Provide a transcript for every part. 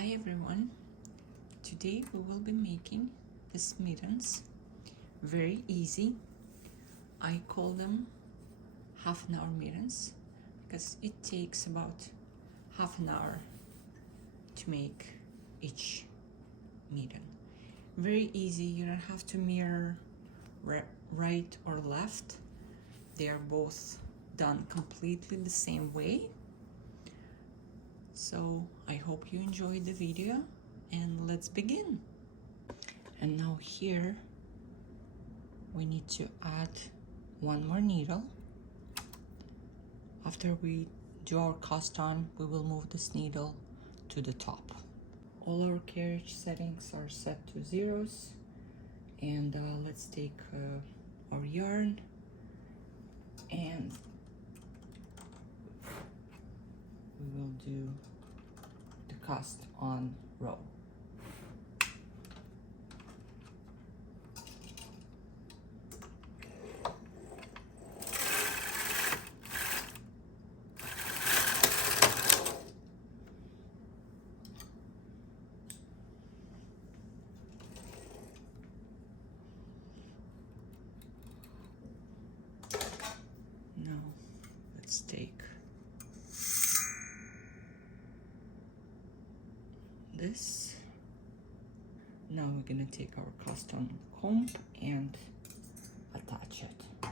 Hi everyone, today we will be making these mittens. Very easy. I call them half an hour mittens because it takes about half an hour to make each mitten. Very easy, you don't have to mirror right or left. They are both done completely the same way. So I hope you enjoyed the video and let's begin. And now here we need to add one more needle. After we do our cast on, we will move this needle to the top. All our carriage settings are set to zeros, and let's take our yarn and we will do the cast on row. Now let's take this. Now we're gonna take our cast on comb and attach it.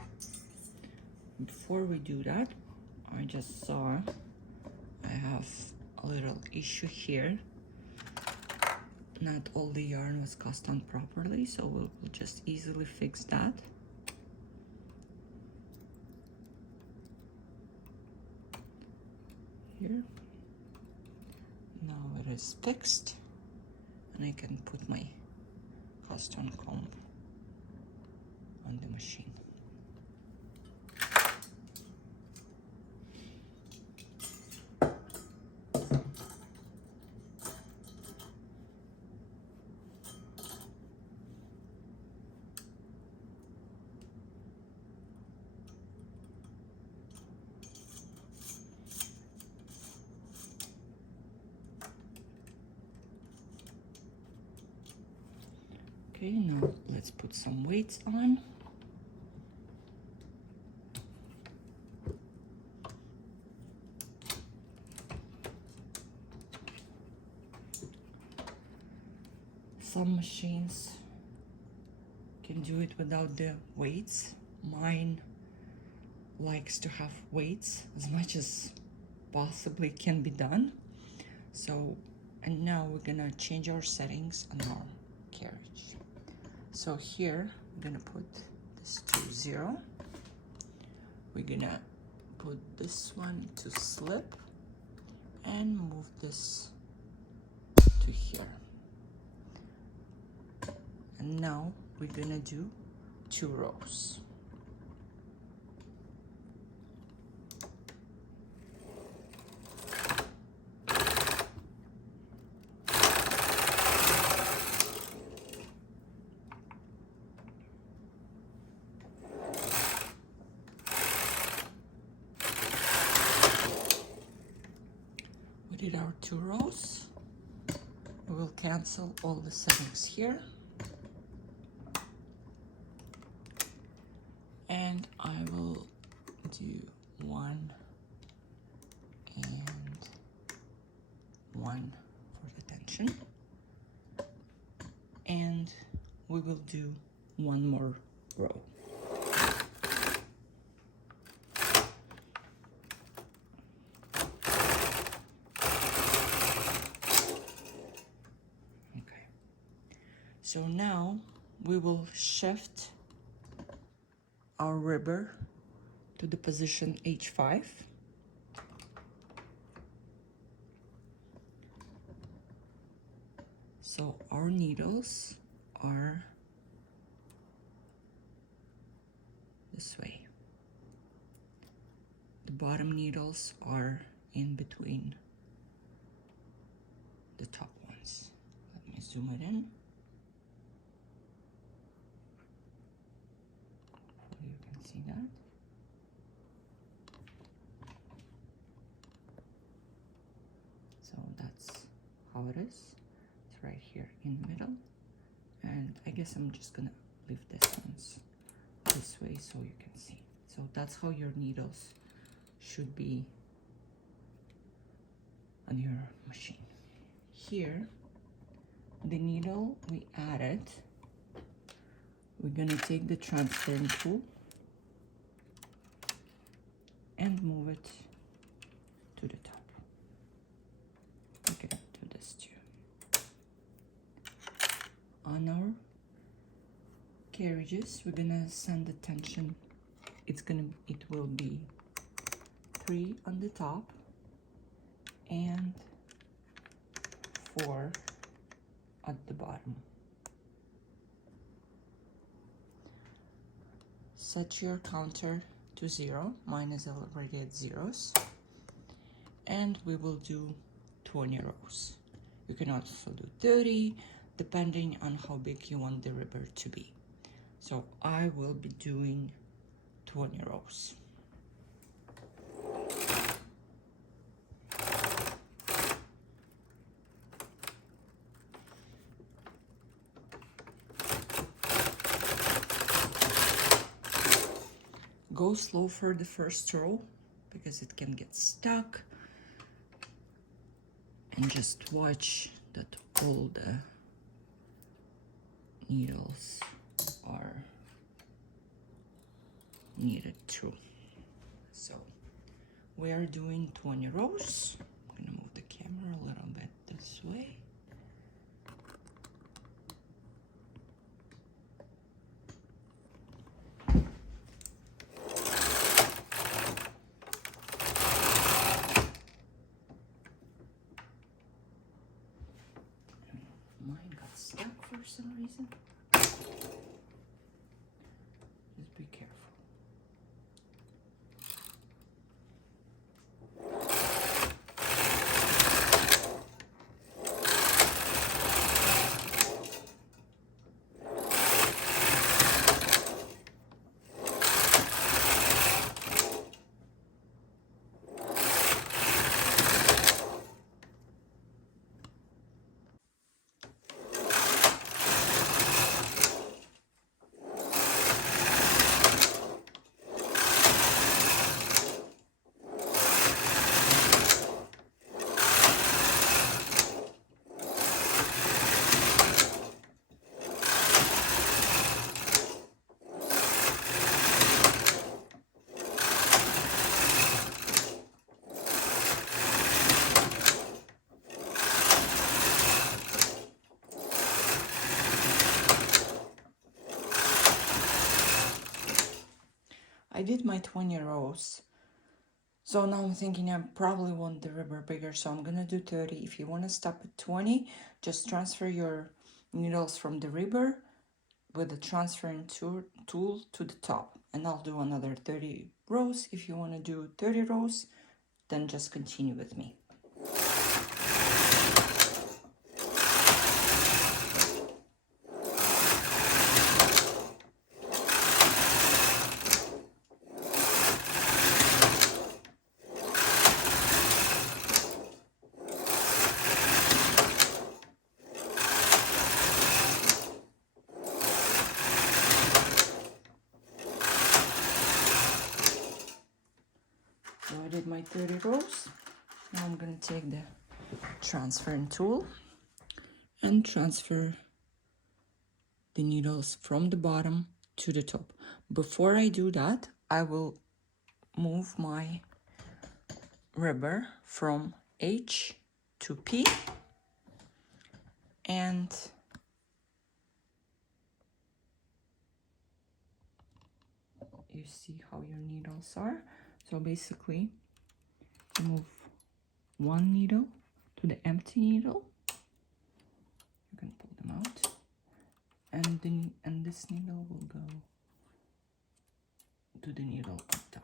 Before we do that, I just saw I have a little issue here. Not all the yarn was cast on properly, so we'll just easily fix that. Here. Now it is fixed, and I can put my cast on comb on the machine. Okay, now let's put some weights on. Some machines can do it without the weights. Mine likes to have weights as much as possibly can be done. So, and now we're gonna change our settings on our carriage. So here, I'm gonna put this to 0. We're gonna put this one to slip and move this to here. And now we're gonna do 2 rows. We did our 2 rows. We will cancel all the settings here. And I will do 1 and 1 for the tension. And we will do 1 more row. Okay. So now we will shift our ribber to the position H5. So our needles are this way. The bottom needles are in between the top ones. Let me zoom it in. You can see that. So that's how it is. It's right here in the middle. And I guess I'm just gonna leave this ones this way so you can see. So that's how your needles should be on your machine. Here, the needle we added, we're gonna take the transferring tool and move it to the top. We're gonna do this too. On our carriages, we're gonna send the tension. It will be 3 on the top and 4 at the bottom. Set your counter to 0. Mine is already at zeros. And we will do 20 rows. You can also do 30, depending on how big you want the ribber to be. So I will be doing 20 rows. Go slow for the first row because it can get stuck, and just watch that all the needles are knitted through. So we are doing 20 rows. I'm gonna move the camera a little bit this way. Mine got stuck for some reason. Just be careful. I did my 20 rows. So now I'm thinking I probably want the ribber bigger, so I'm gonna do 30. If you wanna stop at 20, just transfer your needles from the ribber with the transferring tool to the top. And I'll do another 30 rows. If you wanna do 30 rows, then just continue with me. So I did my 30 rows. Now I'm going to take the transferring tool and transfer the needles from the bottom to the top. Before I do that, I will move my rubber from H to P, and you see how your needles are. So basically, move one needle to the empty needle. You can pull them out, and this needle will go to the needle on top.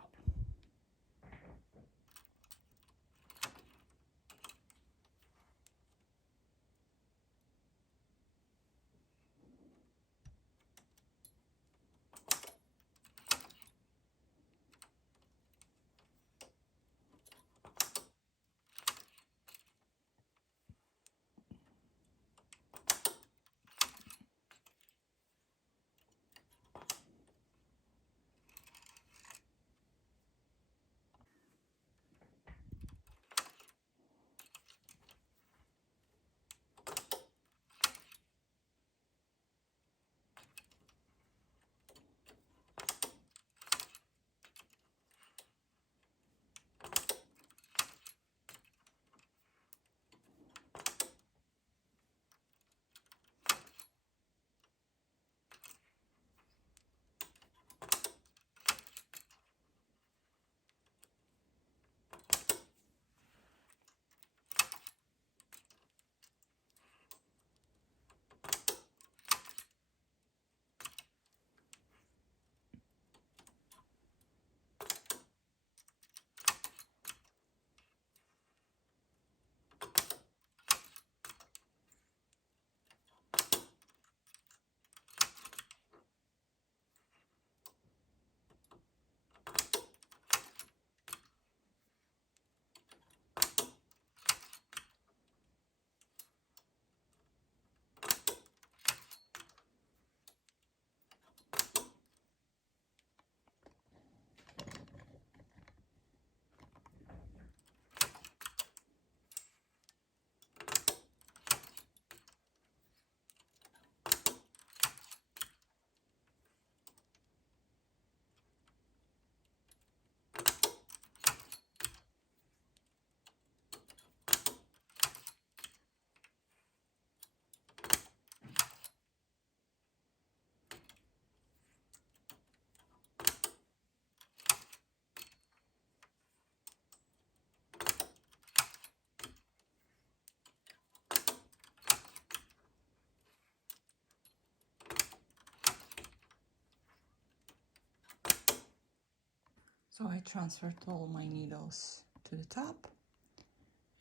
So I transferred all my needles to the top,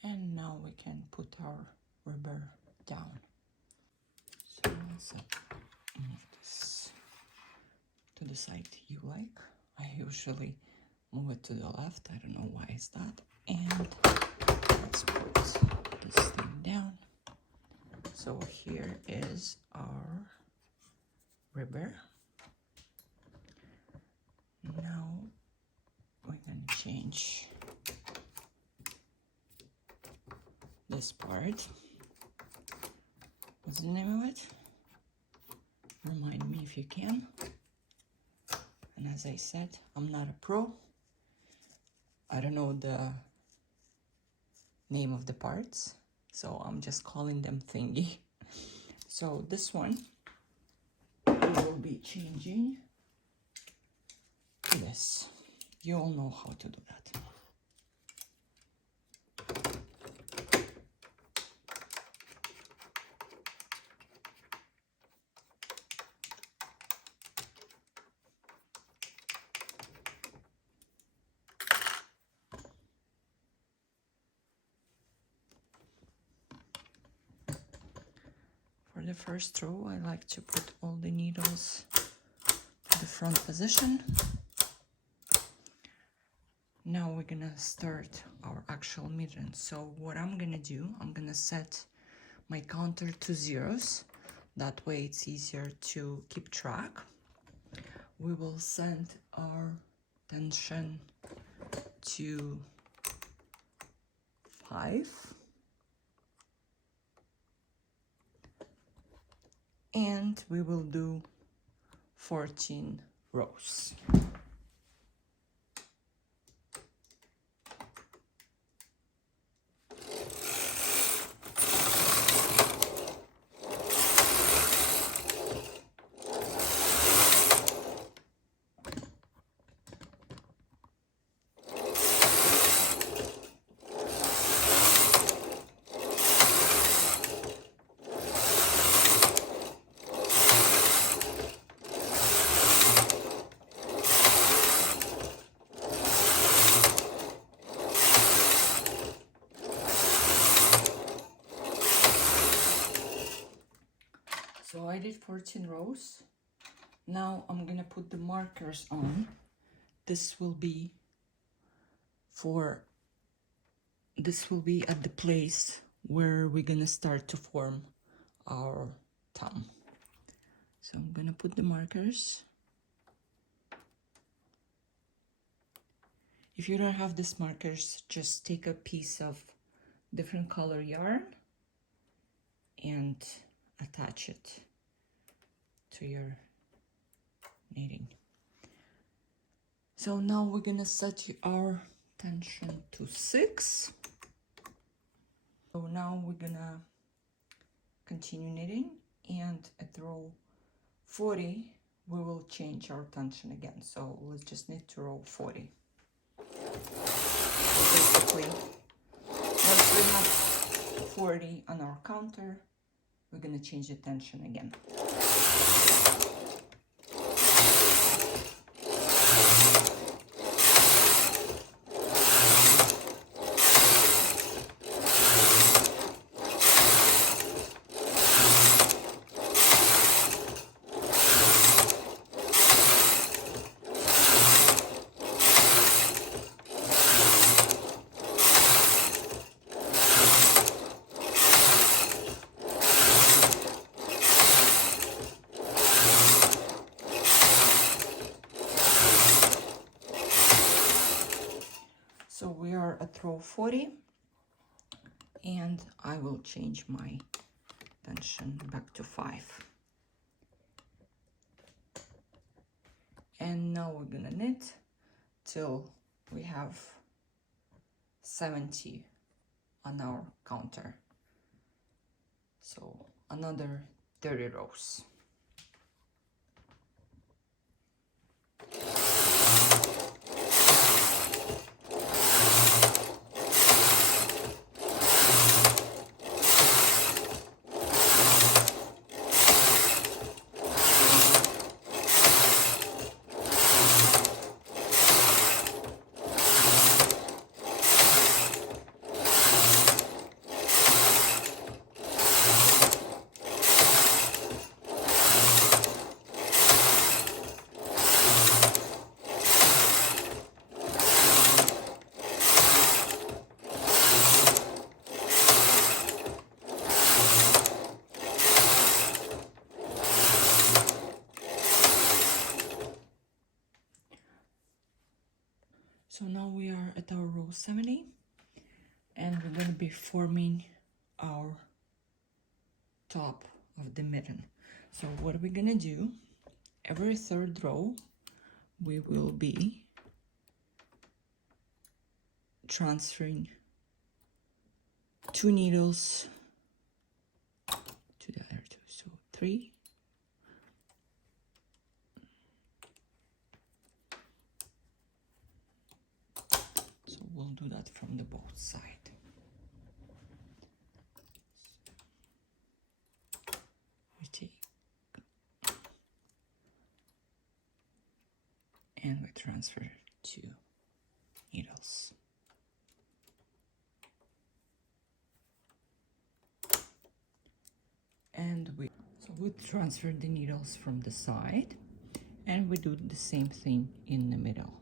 and now we can put our rubber down. So let's move this to the side you like. I usually move it to the left. I don't know why it's that. And let's put this thing down. So here is our rubber. Now we're going to change this part. What's the name of it? Remind me if you can. And as I said, I'm not a pro. I don't know the name of the parts, so I'm just calling them thingy. So this one we will be changing to this. You all know how to do that. For the first row, I like to put all the needles to the front position. Now we're gonna start our actual mitten. So what I'm gonna do, I'm gonna set my counter to zeros. That way it's easier to keep track. We will send our tension to 5. And we will do 14 rows. So I did 14 rows. Now I'm gonna put the markers on. This will be at the place where we're gonna start to form our thumb. So I'm gonna put the markers. If you don't have these markers, just take a piece of different color yarn and attach it to your knitting. So now we're gonna set our tension to 6. So now we're gonna continue knitting, and at row 40 we will change our tension again. So let's just knit to row 40. Basically, once we have 40 on our counter, we're gonna change the tension again. So we are at row 40, and I will change my tension back to 5. And now we're gonna knit till we have 70 on our counter. So another 30 rows. 70, and we're going to be forming our top of the mitten. So what are we going to do? Every third row we will be transferring 2 needles to the other 2, so 3, so we'll do that from the both sides. We take and we transfer 2 needles. And we transfer the needles from the side, and we do the same thing in the middle.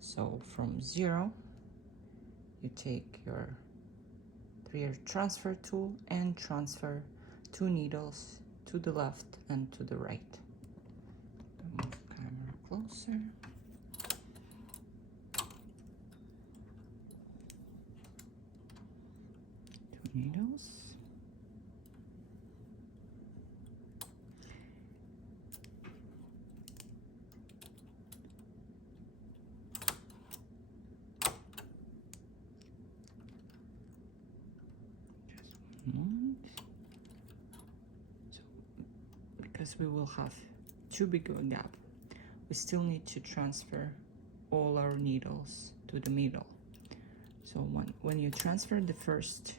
So from 0, you take your 3-year transfer tool and transfer 2 needles to the left and to the right. Move camera closer. 2 needles. So because we will have too big of a gap, we still need to transfer all our needles to the middle. So when you transfer the first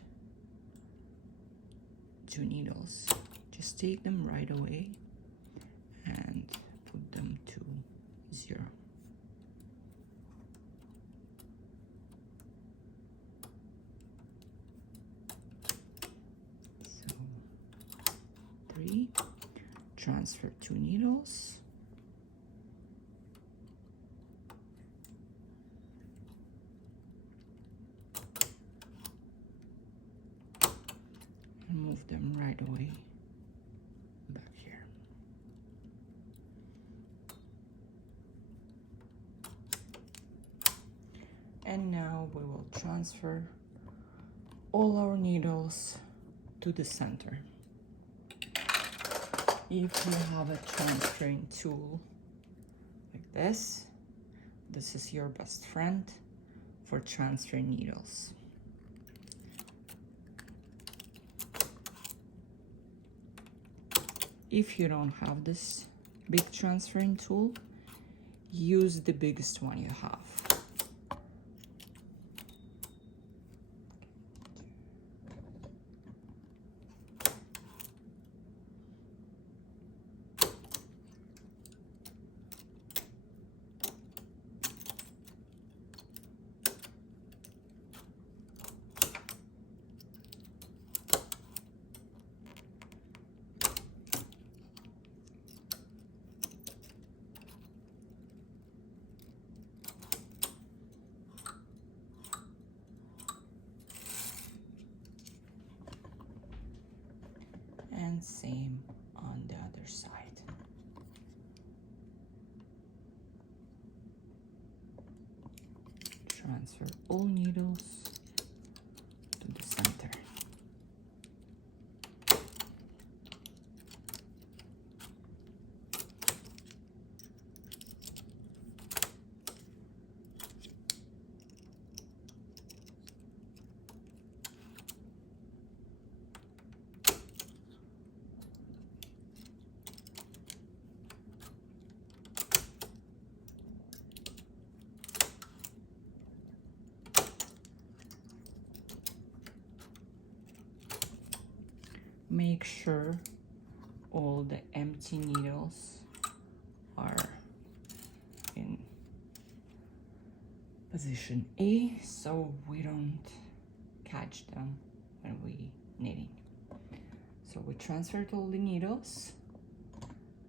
2 needles, just take them right away and put them to 0. So 3, transfer 2 needles, and move them right away back here. And now we will transfer all our needles to the center. If you have a transferring tool like this is your best friend for transferring needles. If you don't have this big transferring tool, use the biggest one you have. And same on the other side. Transfer all needles to the center. Make sure all the empty needles are in position A so we don't catch them when we knitting. So we transferred all the needles,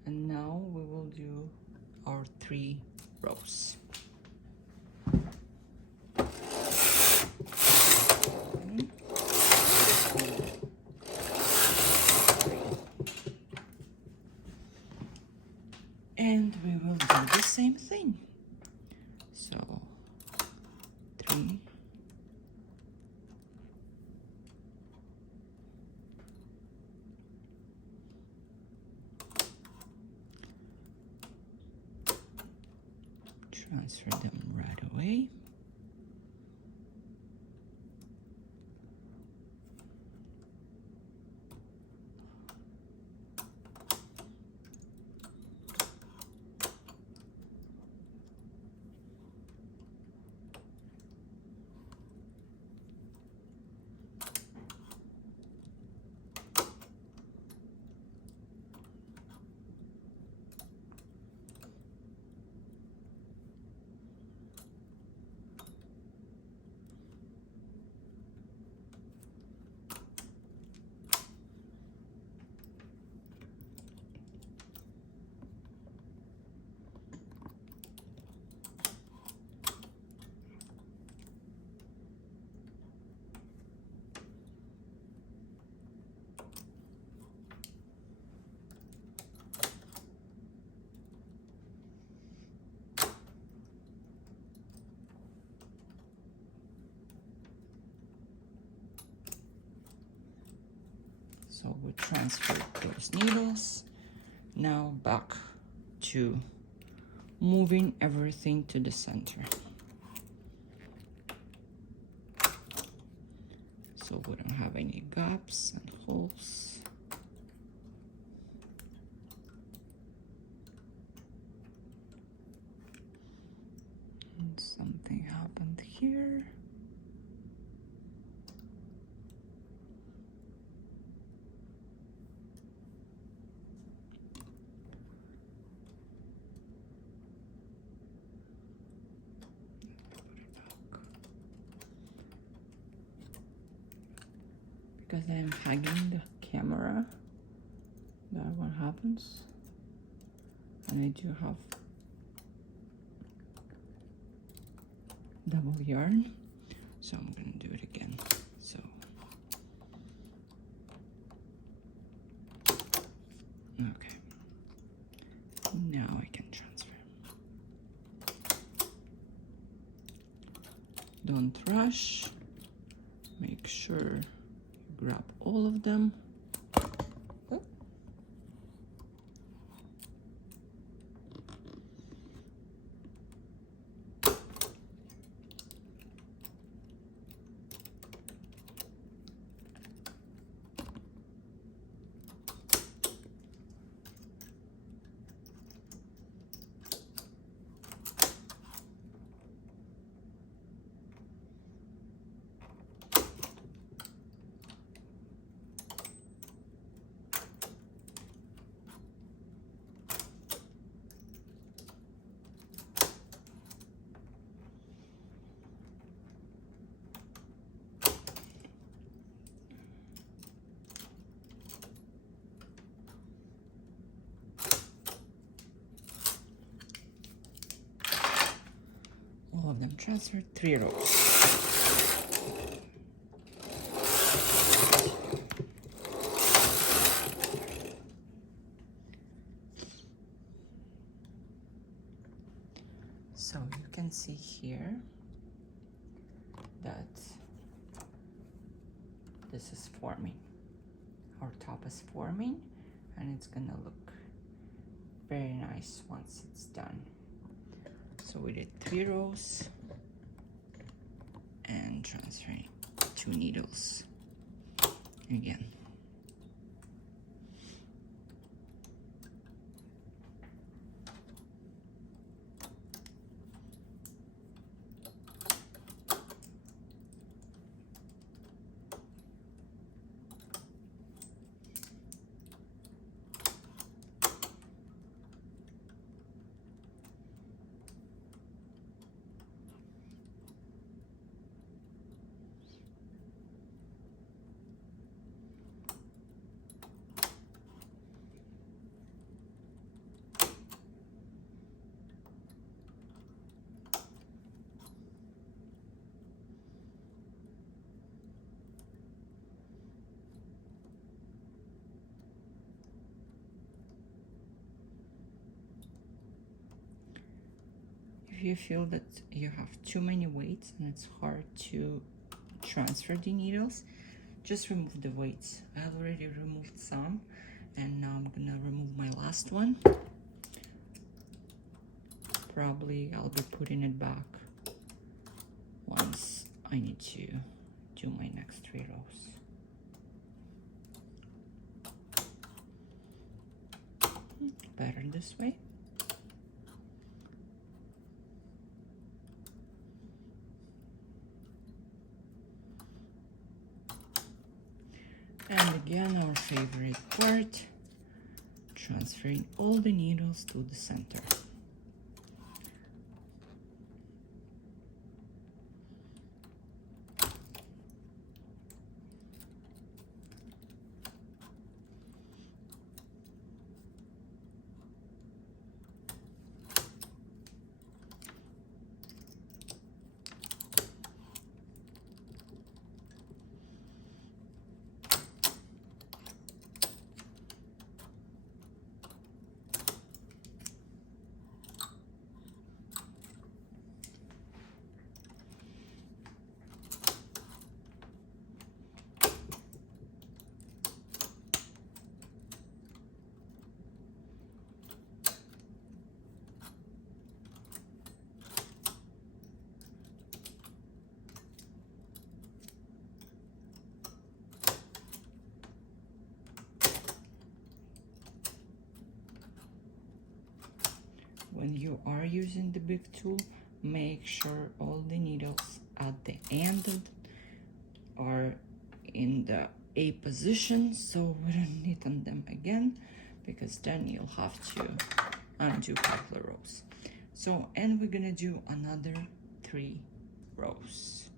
and now we will do our 3 rows. And we will do the same thing. So 3, Transfer them right away. So we transferred those needles. Now back to moving everything to the center. So we don't have any gaps and holes. And something happened here. Because I'm hugging the camera, that what happens. And I do have double yarn, so I'm gonna do it again. So okay, now I can transfer. Don't rush, make sure grab all of them. Oh. All of them transferred, 3 rows. So you can see here that this is forming. Our top is forming, and it's gonna look very nice once it's done. So we did 3 rows and transferring 2 needles again. If you feel that you have too many weights and it's hard to transfer the needles, just remove the weights. I already removed some, and now I'm gonna remove my last one. Probably I'll be putting it back once I need to do my next 3 rows. Better this way. And again, our favorite part, transferring all the needles to the center. When you are using the big tool, make sure all the needles at the end are in the A position, so we don't knit on them again, because then you'll have to undo a couple of rows. So, and we're gonna do another 3 rows.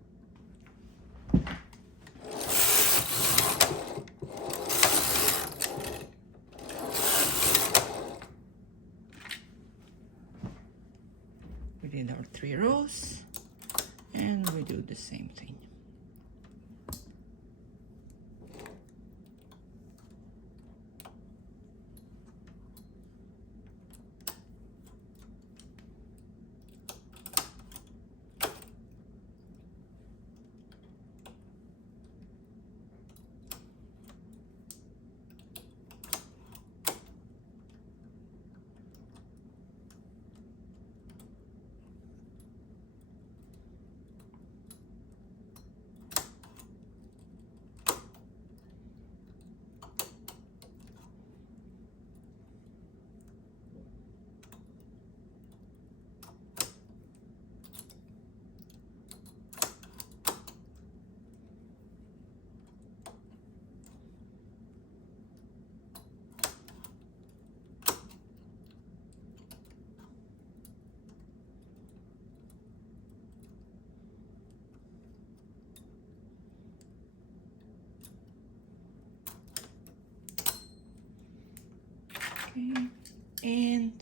We did our 3 rows, and we do the same thing. Okay, and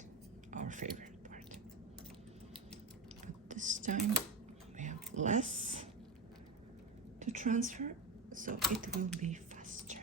our favorite part. But this time we have less to transfer, so it will be faster.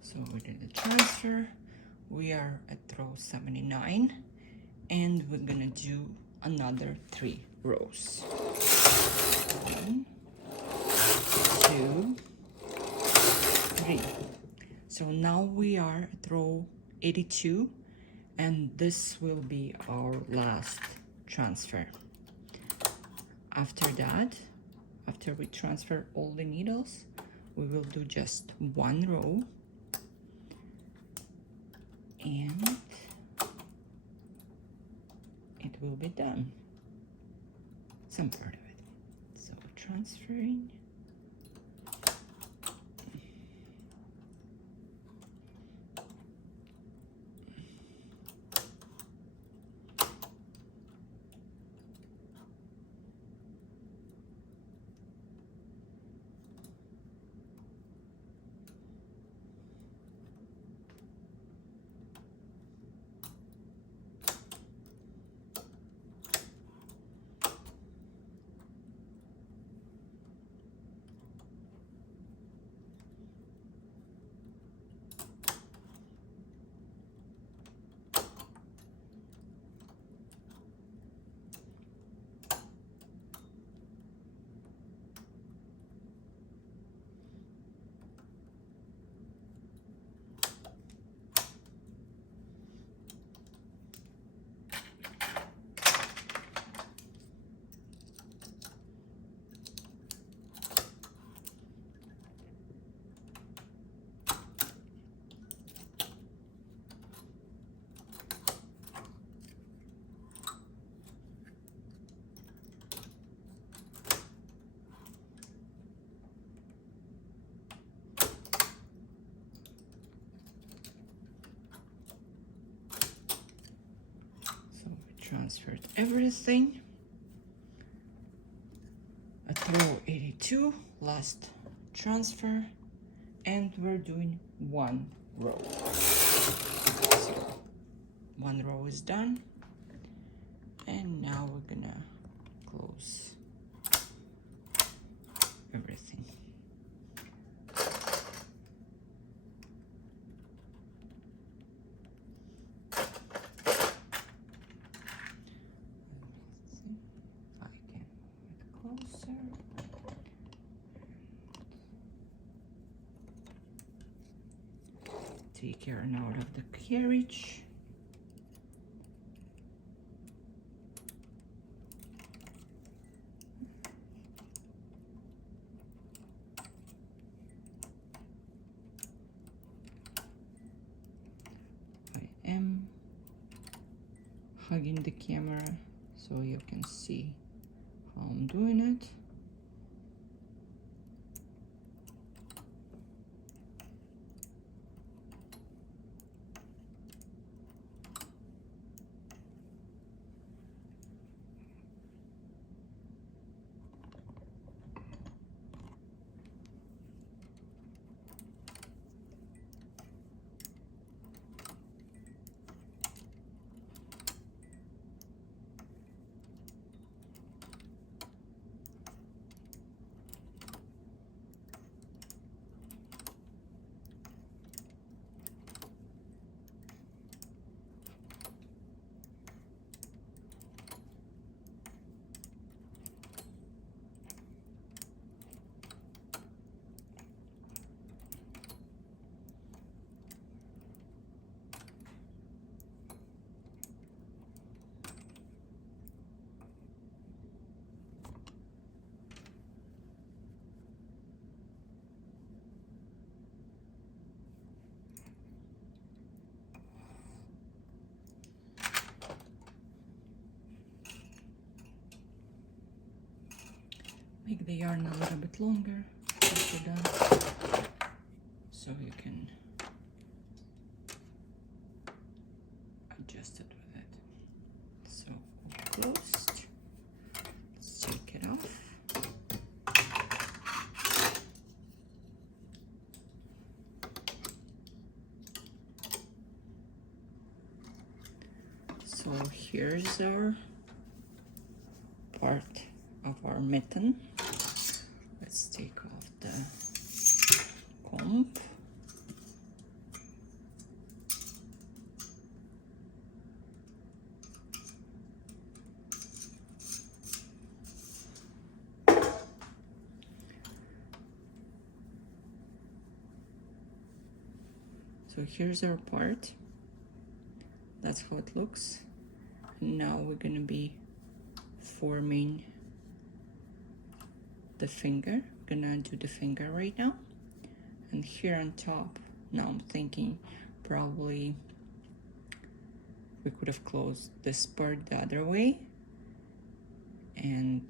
So we did the transfer. We are at row 79, and we're gonna do another 3 rows. 1, 2, 3. So now we are at row 82, and this will be our last transfer. After that, after we transfer all the needles, we will do just 1 row, and it will be done, some part of it. So transferring, transferred everything. At row 82, last transfer, and we're doing one row. So one row is done, and now we're gonna close everything. Take yarn out of the carriage. I am hugging the camera so you can see how I'm doing it. Make the yarn a little bit longer after that, so you can adjust it with it. So closed. Let's take it off. So here's our part of our mitten. Let's take off the comb. So here's our part. That's how it looks. Now we're gonna be forming the finger. Gonna do the finger right now. And here on top, now I'm thinking probably we could have closed this part the other way, and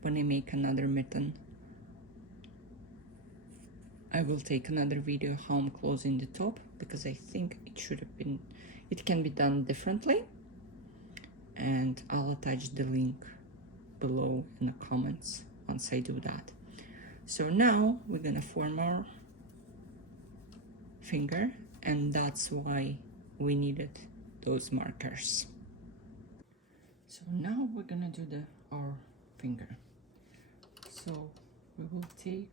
when I make another mitten, I will take another video how I'm closing the top, because I think it can be done differently, and I'll attach the link below in the comments once I do that. So now we're gonna form our finger, and that's why we needed those markers. So now we're gonna do our finger. So we will take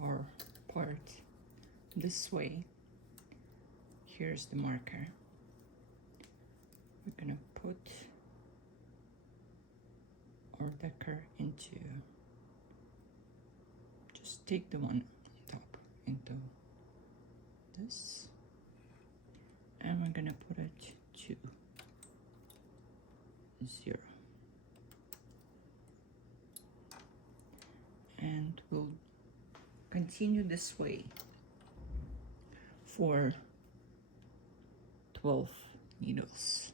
our part this way. Here's the marker. We're gonna put our decker into, just take the one on top into this, and we're gonna put it to 0, and we'll continue this way for 12 needles.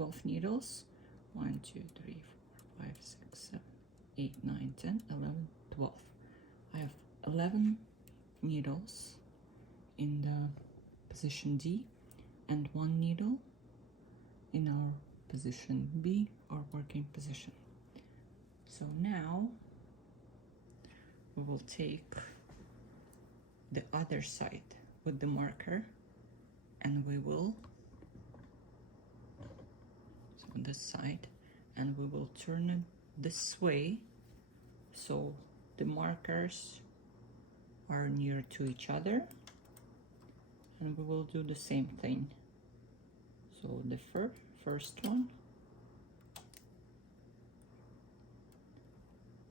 12 needles. 1, 2, 3, 4, 5, 6, 7, 8, 9, 10, 11, 12. I have 11 needles in the position D and 1 needle in our position B, our working position. So now we will take the other side with the marker and we will, so on this side, and we will turn it this way so the markers are near to each other, and we will do the same thing. So the first one,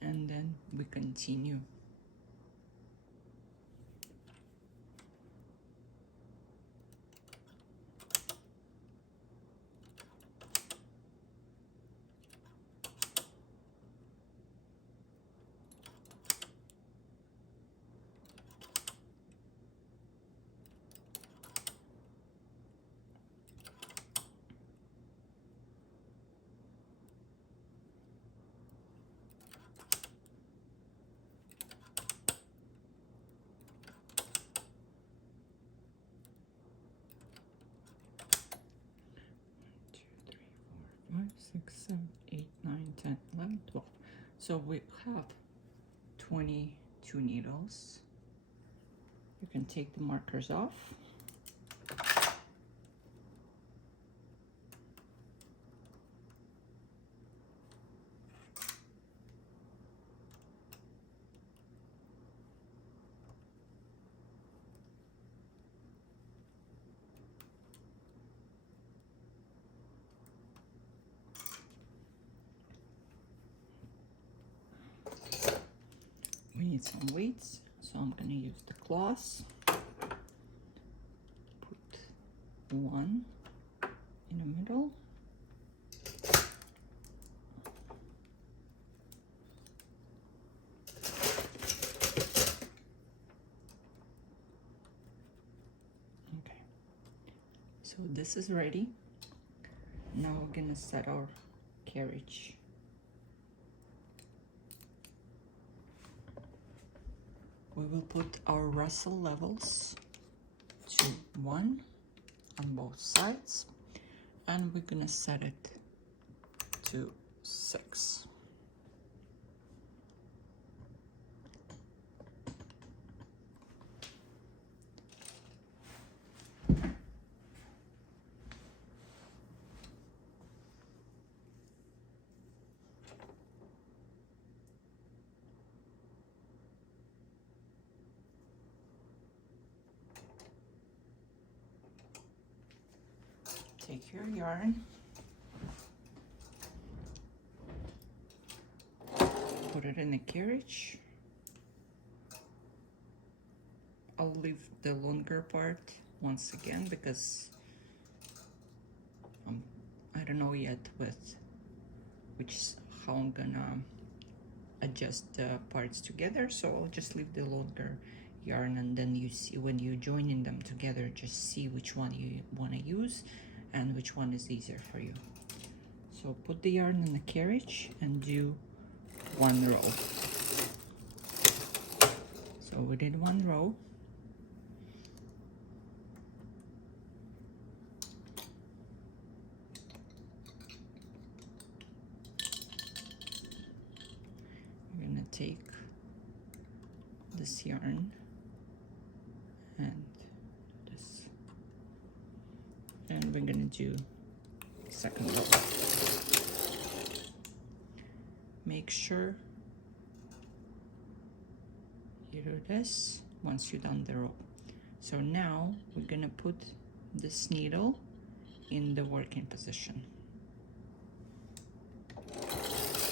and then we continue. Five, 6, 7, 8, 9, 10, 11, 12. So we have 22 needles. You can take the markers off. We need some weights, so I'm gonna use the cloths. Put one in the middle. Okay, so this is ready. Now we're gonna set our carriage. We will put our Russell levels to 1 on both sides, and we're gonna set it to 6. Take your yarn, put it in the carriage. I'll leave the longer part once again because I don't know yet how I'm gonna adjust the parts together, so I'll just leave the longer yarn, and then you see when you joining them together, just see which one you want to use and which one is easier for you. So put the yarn in the carriage and do 1 row. So we did 1 row. We're gonna take this yarn and this, and we're gonna do second row. Make sure you do this once you're done the row. So now we're gonna put this needle in the working position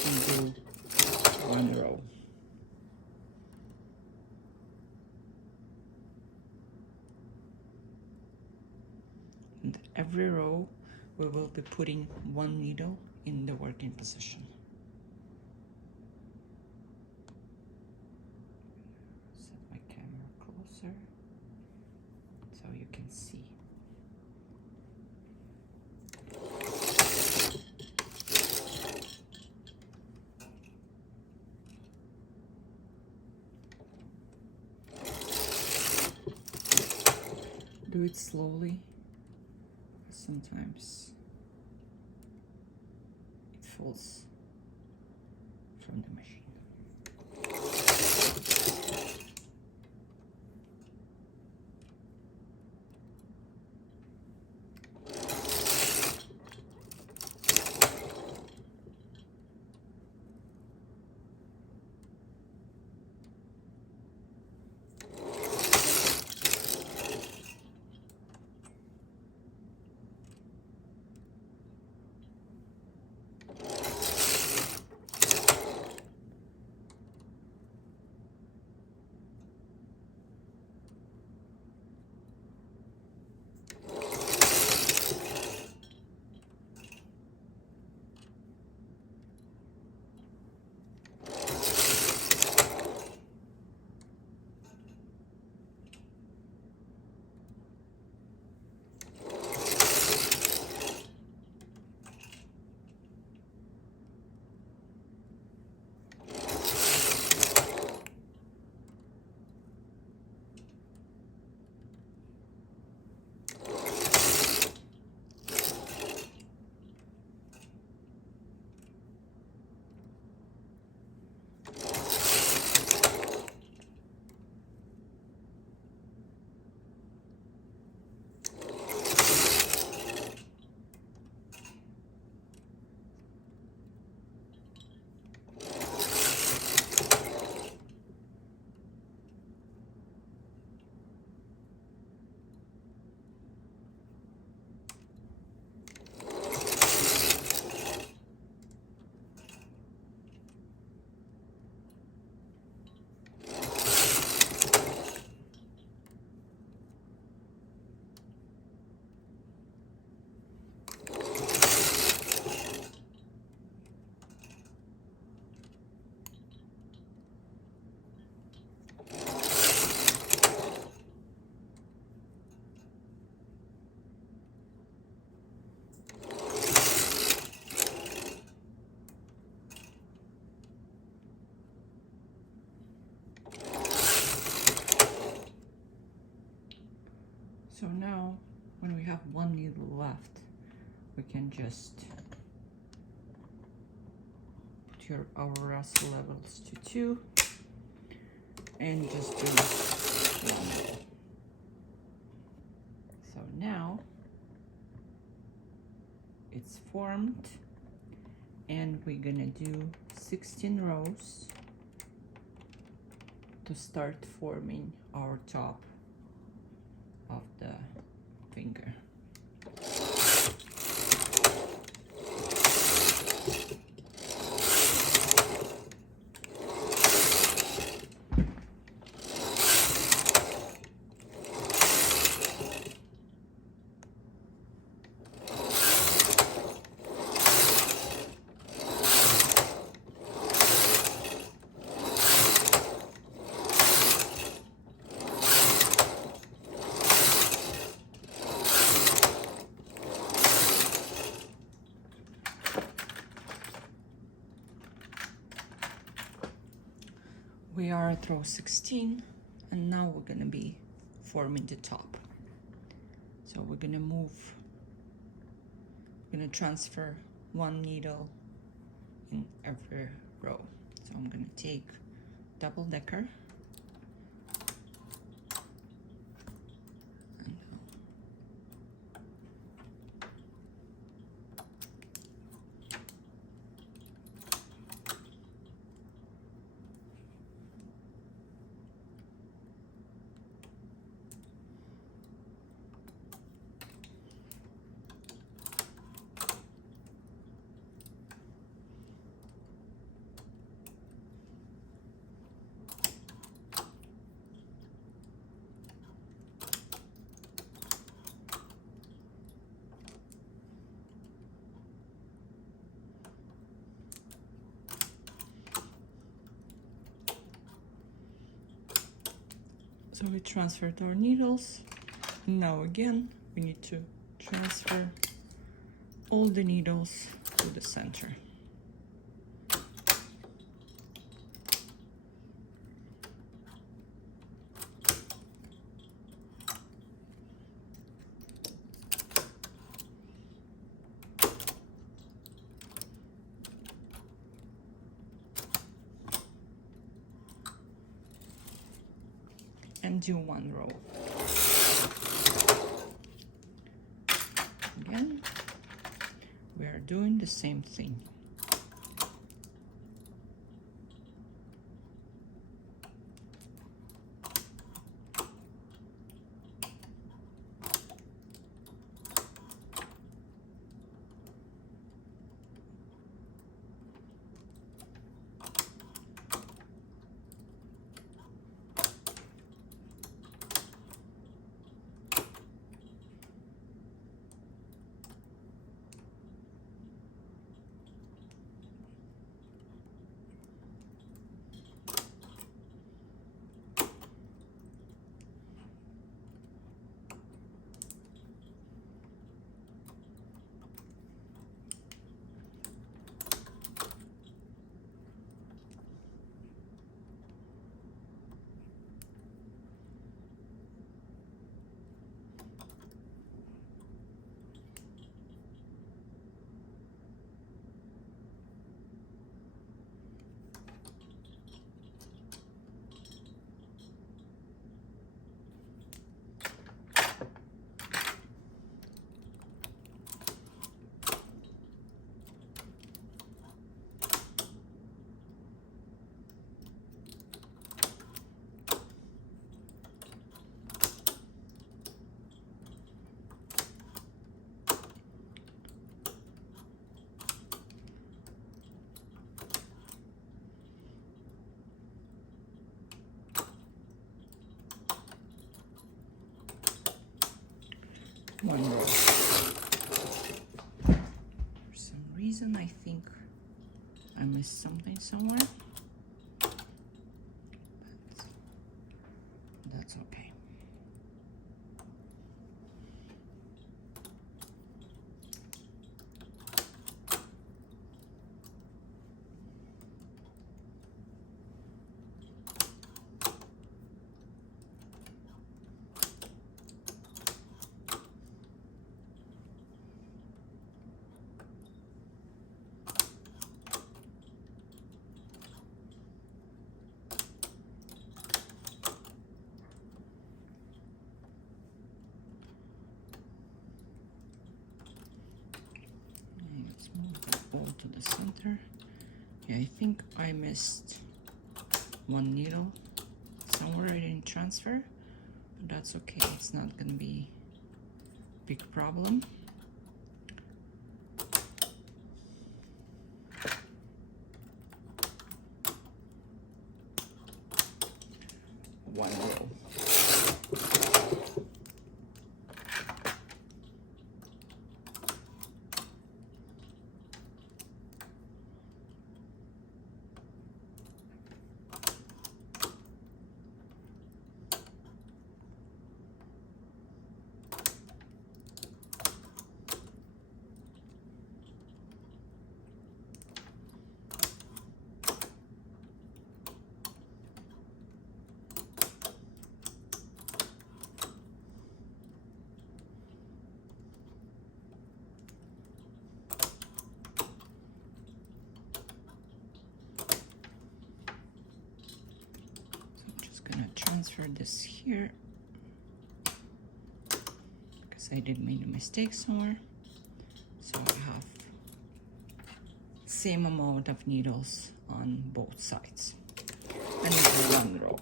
and do 1 row. And every row we will be putting 1 needle in the working position. Set my camera closer so you can see. do it slowly. Sometimes it falls from the machine. So now, when we have one needle left, we can just put our rustle levels to 2 and just do one. So now it's formed, and we're gonna do 16 rows to start forming our top of the finger. We are at row 16, and now we're gonna be forming the top. So we're gonna transfer one needle in every row. So I'm gonna take double decker So we transferred our needles. Now again, we need to transfer all the needles to the center. and do one row. Again, we are doing the same thing. One row. For some reason, I think I missed something somewhere, but that's okay. Let's move the ball to the center. Yeah, I think I missed one needle somewhere I didn't transfer, but that's okay. It's not gonna be a big problem. One row. Transfer this here because I did make a mistake somewhere. So I have same amount of needles on both sides. And it's one row.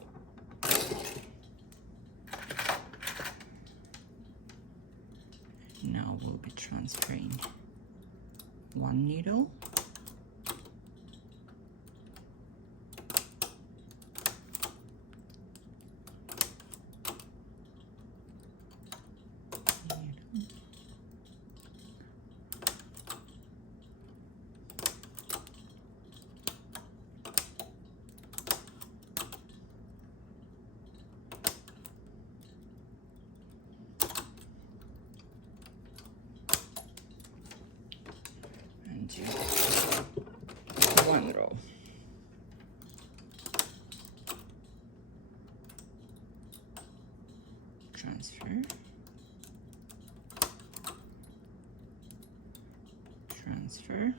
Now we'll be transferring one needle. Do one row. Transfer. Transfer.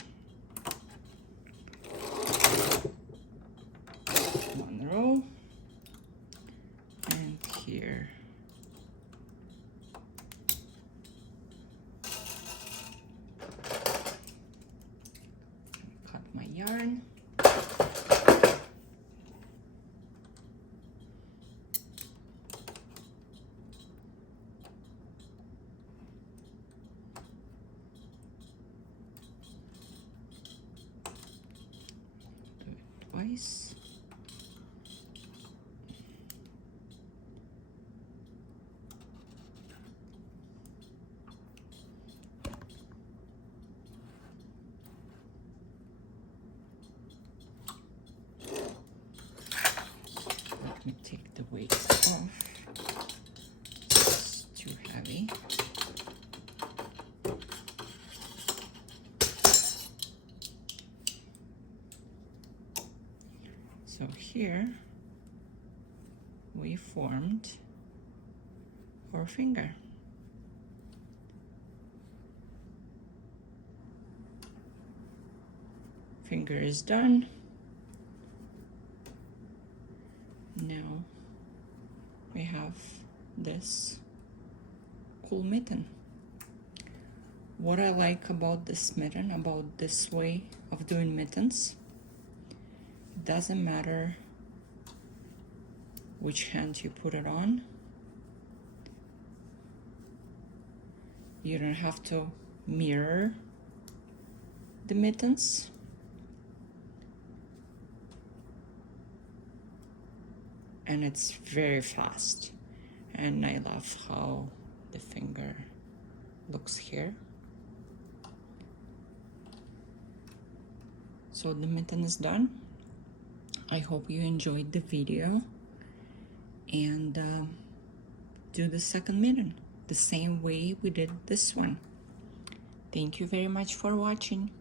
One row. And yarn. Do it twice. Let me take the weights off. It's too heavy. So here we formed our finger. Finger is done. Now we have this cool mitten. What I like about this mitten, about this way of doing mittens, it doesn't matter which hand you put it on. You don't have to mirror the mittens. And it's very fast, and I love how the finger looks here. So the mitten is done. I hope you enjoyed the video, and do the second mitten the same way we did this one. Thank you very much for watching.